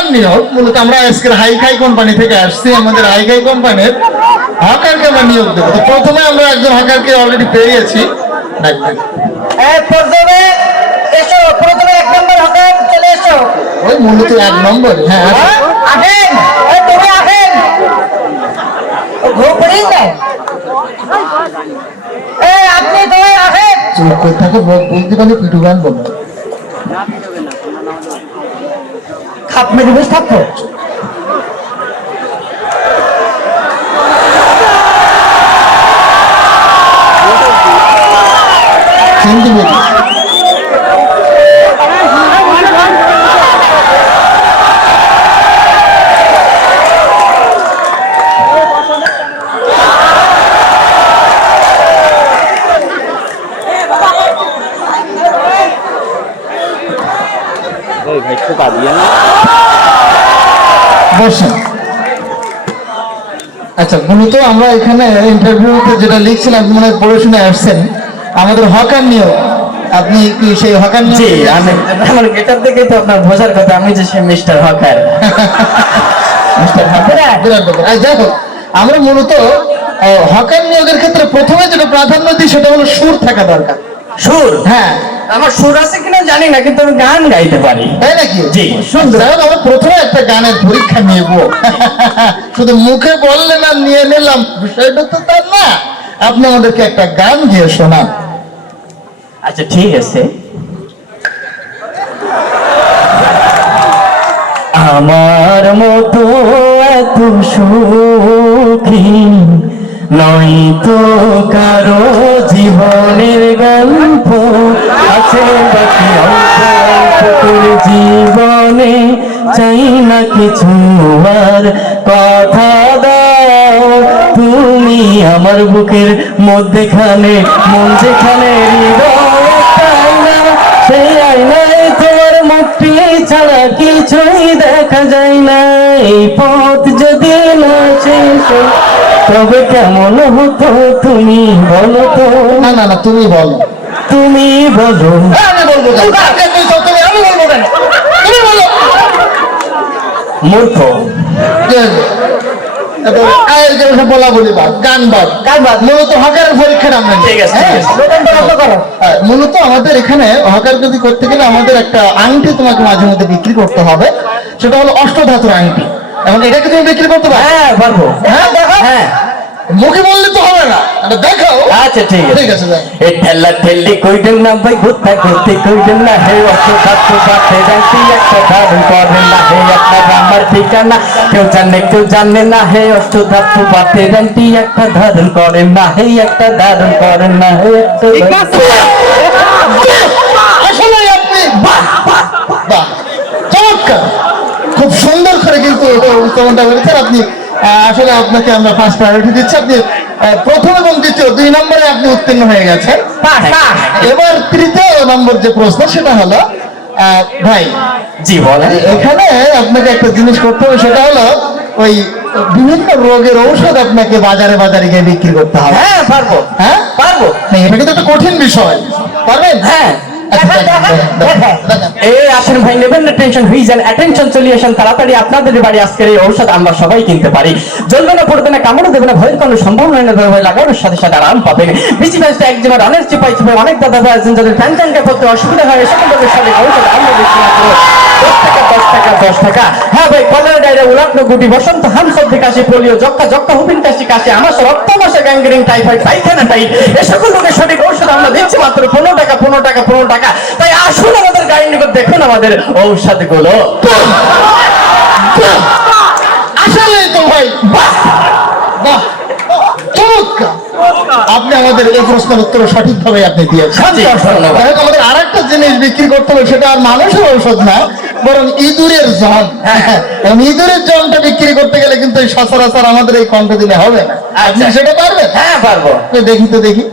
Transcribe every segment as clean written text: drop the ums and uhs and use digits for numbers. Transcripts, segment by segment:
Hawker নিয়োগ মূলত আমরা আজকের হাইখাই কোম্পানি থেকে আসছি। আমাদের হাইখাই কোম্পানির হকারকে আমরা নিয়োগ দেবো। তো প্রথমে আমরা একজন হকারকে অলরেডি পেয়েছি। প্রথমে এসো, প্রথমে 1 নম্বর হকার চলে এসো। ওই মূলত 1 নম্বর। হ্যাঁ আসেন, তুমি আসেন। ঘুমপুরি না আপনি তুমি আসেন। চুপ করে থাকে, বলতে পারলে পিটু গান বলো। খাপ মেরে বসে থাকতো। চিনতে পেরেছি। বসেন। আচ্ছা, মূলত আমরা এখানে ইন্টারভিউতে যেটা লিখছিলাম মনে হয় পড়ে শুনে আসছেন, আমাদের হকার নিয়োগ। আপনি কি সেই হকার নিয়োগ? জি, আমার গেটার দেখে তো আপনার বোঝার কথা আমি যে সেই মিস্টার হকার। মিস্টার হকার বিরাট ব্যাপার। যাই হোক, আমরা মূলত হকার নিয়োগের ক্ষেত্রে প্রথমে যেটা প্রাধান্য দিই সেটা হলো সুর থাকা দরকার। সুর? হ্যাঁ, আমার সুর আছে কিনা জানি না, কিন্তু আমি গান গাইতে পারি। তাই নাকি? জি, সুন্দর। আমরা প্রথমে একটা গানের পরীক্ষা নেব। শুধু মুখে বললেন আর নিয়ে নিলাম, বিষয়টা তো তার না। আপনি আমাদেরকে একটা গান গিয়ে শোনান। আচ্ছা ঠিক আছে। আমার মতো এত সুখী নয় তো কারো জীবনের গল্প আছে বাকি তোর জীবনে চাই না কিছু আর কথা দাও তুমি আমার বুকের মধ্যেখানে মন যেখানে সেই আয়নায় তোমার মুক্তি ছাড়া কিছুই দেখা যায় না। এই পথ যদি না শেষ তবে কেমন হতো তুমি বলো তো। না না না, তুমি বলো। তুমি বলো। আমি বলবো কেন? আমি বলবো কেন? তুমি বলো। মূর্খ বলা বলি বাদ, গান বাদ। মূলত হকারের পরীক্ষাটা আমরা নিই। ঠিক আছে, মূলত আমাদের এখানে হকার যদি করতে গেলে আমাদের একটা আংটি তোমাকে মাঝে মধ্যে বিক্রি করতে হবে। সেটা হলো অষ্টধাতুর আংটি। এবং এটাকে তুমি বিক্রি করতে পারো? হ্যাঁ পারবো। হ্যাঁ দেখো। হ্যাঁ মুখে বললে তো হবে না, দেখাও। আচ্ছা ঠিক আছে, ঠিক আছে। এই ঠেলা ঠেলি কইতেন না ভাই, ঘুরতে ঘুরতে কইতেন না হে অষ্টধাতু পাতে যাচ্ছি একটা ধারণ করেন না হে একটা আমার ঠিকানা কেউ জানে না হে অষ্টধাতু পাতে যাচ্ছি একটা ধারণ করেন না হে একটা ধারণ করেন না হে আসলে আপনি বাহ বাহ চমৎকার, খুব সুন্দর করে কিন্তু উত্তমটা করেছেন আপনি। আসলে আপনাকে আমরা ফার্স্ট প্রায়োরিটি দিচ্ছি। আপনি প্রথম এবং দ্বিতীয় 2 নম্বরে আপনি উত্তীর্ণ হয়ে গেছেন। এবার তৃতীয় নম্বর যে প্রশ্ন সেটা হলো ভাই। জি বলেন। এখানে আপনাকে একটা জিনিস করতে হবে, সেটা হলো ওই বিভিন্ন রোগের ঔষধ আপনাকে বাজারে বাজারে গিয়ে বিক্রি করতে হবে। হ্যাঁ পারবো। হ্যাঁ পারবো। এটা কিন্তু একটা কঠিন বিষয়, পারবেন? হ্যাঁ এই আসেন ভাই, নেবেন না টেনশন, হয়ে যান অ্যাটেনশন চলে আসেন তাড়াতাড়ি। আপনাদের বাড়ি আজকের এই ঔষধ আমরা সবাই কিনতে পারি। জ্বলবে না, পড়বে না, কামড় দেবে না, ভয়ের কোনো সম্ভাবনা নেই। ভাই লাগানোর সাথে সাথে আরাম পাবেন। বেশি ব্যস্ত একজমা রানের চিপাই চিপাই অনেক দাদা ভাই আছেন যাদের ফ্যান চ্যানকে পড়তে অসুবিধা হয়, সকল সাথে ঔষধ আমরা বেশি না করবো 10 টাকা। হ্যাঁ ভাই, কলেরা ডায়রিয়া উলাট্ন গুটি বসন্ত হাম সর্দি কাশি পোলিও যক্ষা যক্ষা হুপিন কাশি কাশি আমার রক্ত মাসে গ্যাংগ্রিন টাইফয়েড পায়খানা টাইট এ সকল রোগের সঠিক ঔষধ আমরা দিচ্ছি মাত্র 15 টাকা 15 টাকা 15 টাকা। তাই আসুন আমাদের গাড়ির নিকট দেখুন আমাদের ঔষধ গুলো। আসলে তো ভাই বাহ বাহ চমৎকার, আপনি আমাদের এই প্রশ্নের উত্তর সঠিকভাবে আপনি দিয়েছেন। আমাদের আর একটা জিনিস বিক্রি করতে হবে, সেটা আর মানুষের ঔষধ না, বরং ইঁদুরের জম। ইঁদুরের জমটা বিক্রি করতে গেলে কিন্তু সচরাচর আমাদের এই কণ্ঠ দিলে হবে না। আপনি সেটা পারবেন? হ্যাঁ পারবো। দেখি তো দেখি।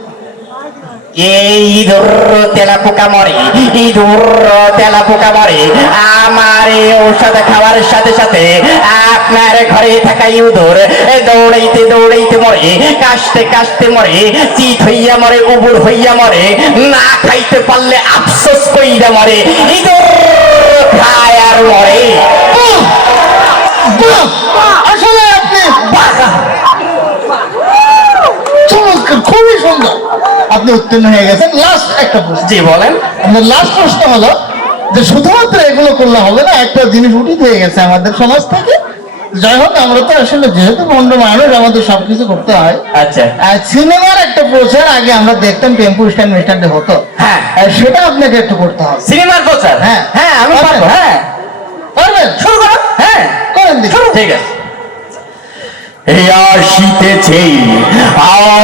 এই ইঁদুর তেলা পোকা মরে, ইঁদুর তেলা পোকা মরে আমার এই ঔষধ খাওয়ার সাথে সাথে আপনার ঘরে থাকা ইঁদুর দৌড়াইতে দৌড়াইতে মরে, কাশতে কাশতে মরে, চিত হইয়া মরে, উবুর হইয়া মরে, না খাইতে পারলে আফসোস কইরা মরে, ইঁদুর খায় আর মরে। উত্তীর্ণ হয়ে গেছেন। লাস্ট একটা প্রশ্ন, জি বলেন। আমাদের লাস্ট প্রশ্ন হলো যে শুধুমাত্র এগুলো করলে হবে না, একটা জিনিস উঠিত হয়ে গেছে আমাদের সমাজ থেকে। যাই হোক, আমরা তো আসলে যেহেতু বন্ধু মানুষ, আমাদের সবকিছু করতে হয়। আচ্ছা, আর সিনেমার একটা প্রচার আগে আমরা দেখতাম টেম্পু স্ট্যান্ড স্ট্যান্ডে হতো, হ্যাঁ। আর সেটা আপনাকে একটু করতে হবে। সিনেমার প্রচার? হ্যাঁ। হ্যাঁ আমি পারবো। হ্যাঁ পারবেন? শুরু করো। হ্যাঁ করেন দেখি। ঠিক আছে। আসিতেছে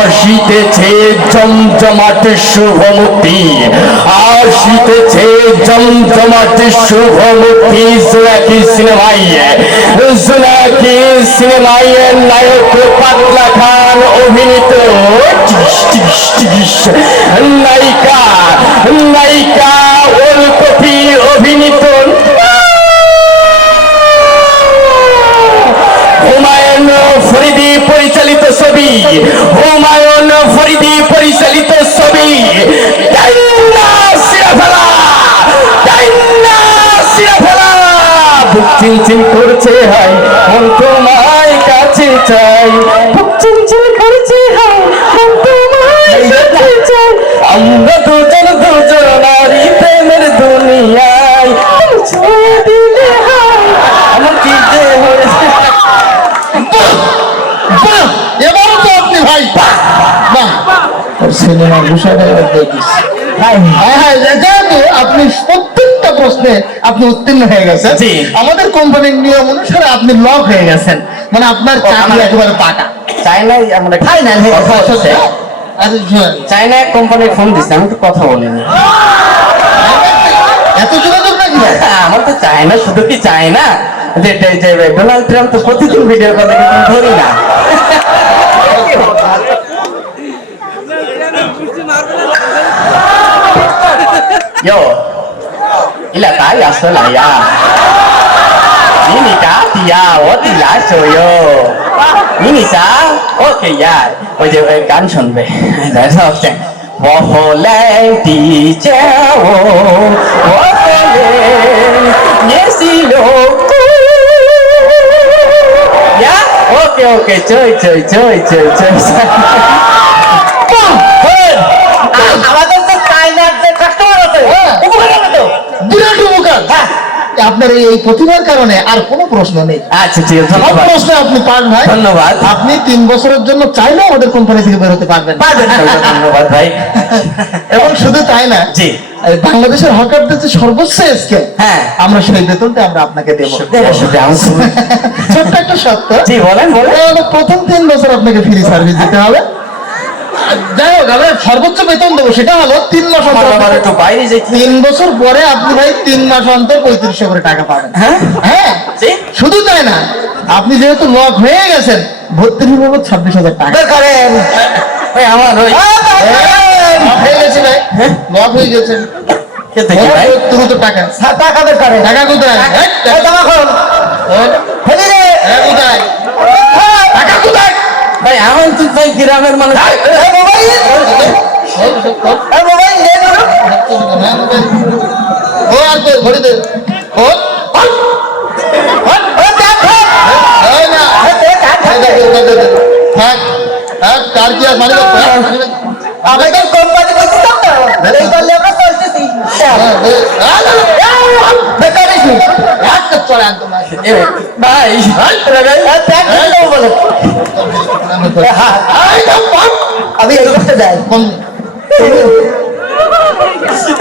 আসিতেছে জমজমাট শুভমুক্তি, আসিতেছে জমজমাট শুভমুক্তি জোনাকি সিনেমায়, জোনাকি সিনেমায় নায়ক পাতলা খান অভিনীত, নায়িকা নায়িকা ওলকপি অভিনীত, হুমায়ুন ফরিদি পরিচালিত ছবি, হুমায়ুন ফরিদি পরিচালিত ছবি ডাইনা সিরাফেলা, ডাইনা সিরাফেলা। বুক চিনচিন করছে হাই, মন তোমায় কাছে চাই, বুক চিনচিন করছে হাই, মন তোমায় কাছে চাই। আমরা দুজন দুজন নারী প্রেমের দুনিয়ায়, তুমি ছুঁয়ে দিলে হাই আমার কি যে হয়েছে। বাহ! এবারও তো আপনি ভাই বাহ! সিনেমার বিষয়টা এবার দেখিস। হ্যাঁ, যেহেতু আপনি প্রত্যেকটা প্রশ্নে আপনি উত্তীর্ণ হয়ে গেছেন, জি। আমাদের কোম্পানির নিয়ম অনুসারে আপনি লক হয়ে গেছেন, মানে আপনার চাকরি একেবারে পাকা। চাইনায় আমরা ফাইনাল হয়ে কথা গেছে। হচ্ছে। আচ্ছা, শোনেন, চাইনা কোম্পানি ফোন দিচ্ছে, আমি তো কথা বলিনি। এত যোগাযোগ নাকি ভাই? আমার তো চায়না, শুধু কি চায়না যে ডোনাল্ড ট্রাম্প তো প্রতিদিন ভিডিও কথা কিন্তু ধরি না। Yo, ila tayo sola ya. Ini ka dia,我的来手哟。ini sa, okay ya， 我就গান শুনবে।然后讲，我后来的家我，我后来也是有故。呀，okay okay，追。আমাদের তো চাইনার যে কাস্টমার আছে, উপকার হবে তো। বিরাট উপকার। আপনার এই প্রতিভার কারণে আর কোনো প্রশ্ন নেই। আচ্ছা ঠিক আছে, সব ধন্যবাদ। প্রশ্নে আপনি পান ভাই। ধন্যবাদ। আপনি 3 বছরের জন্য চাইলেও আমাদের কোম্পানি থেকে বেরোতে পারবেন। ধন্যবাদ ভাই। এবং শুধু তাই না, জি। এই বাংলাদেশের হকারদের যে সর্বোচ্চ স্কেল, হ্যাঁ। আমরা সেই বেতনটা আমরা আপনাকে দেবো। ছোট্ট একটা সত্য। জি বলেন বলেন। তাহলে প্রথম 3 বছর আপনাকে ফ্রি সার্ভিস দিতে হবে। যাই হোক, আমরা সর্বোচ্চ বেতন দেবো, সেটা হলো 3 মাস অন্তর। আমার একটু বাইরে যাই। 3 বছর পরে আপনি ভাই 3 মাস অন্তর 3500 করে টাকা পাবেন। হ্যাঁ হ্যাঁ, জি। শুধু তাই না, আপনি যেহেতু লক হয়ে গেছেন, ভর্তি ফি পাবেন 26,000 টাকা। করেন ভাই, আমার ওই লক হয়ে গেছে ভাই, লক হয়ে গেছে। খেতে কি ভাই? তুমি তো টাকা টাকা বের করে। টাকা কোথায়? টাকা কোন? ফেলি রে। কোথায় টাকা কোথায়? ভাই আমার তো ভাই গ্রামের মানুষ। মোবাইল মোবাইল নেই না। ও আর তো ঘড়ি দে। ও এই না, থাক থাক, কার কি আর মানি ব্যাগ? আমাদের কোম্পানি করতে তো এই বললে আমরা চলতেছি। ভাই আমি এই করতে যাই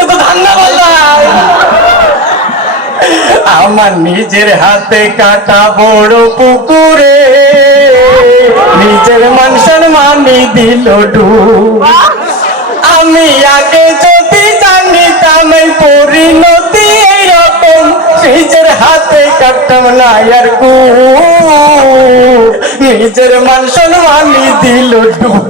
তো ধান্দা বললাম। আমার নিজের হাতে কাটা বড় পুকুরে নিজের মান সম্মানি দিল ডুব। আমি আগে যদি জানিতাম এই পরিণতি এইরকম, নিজের হাতে কাটতাম না আর নিজের মান সম্মানি দিল ডুব।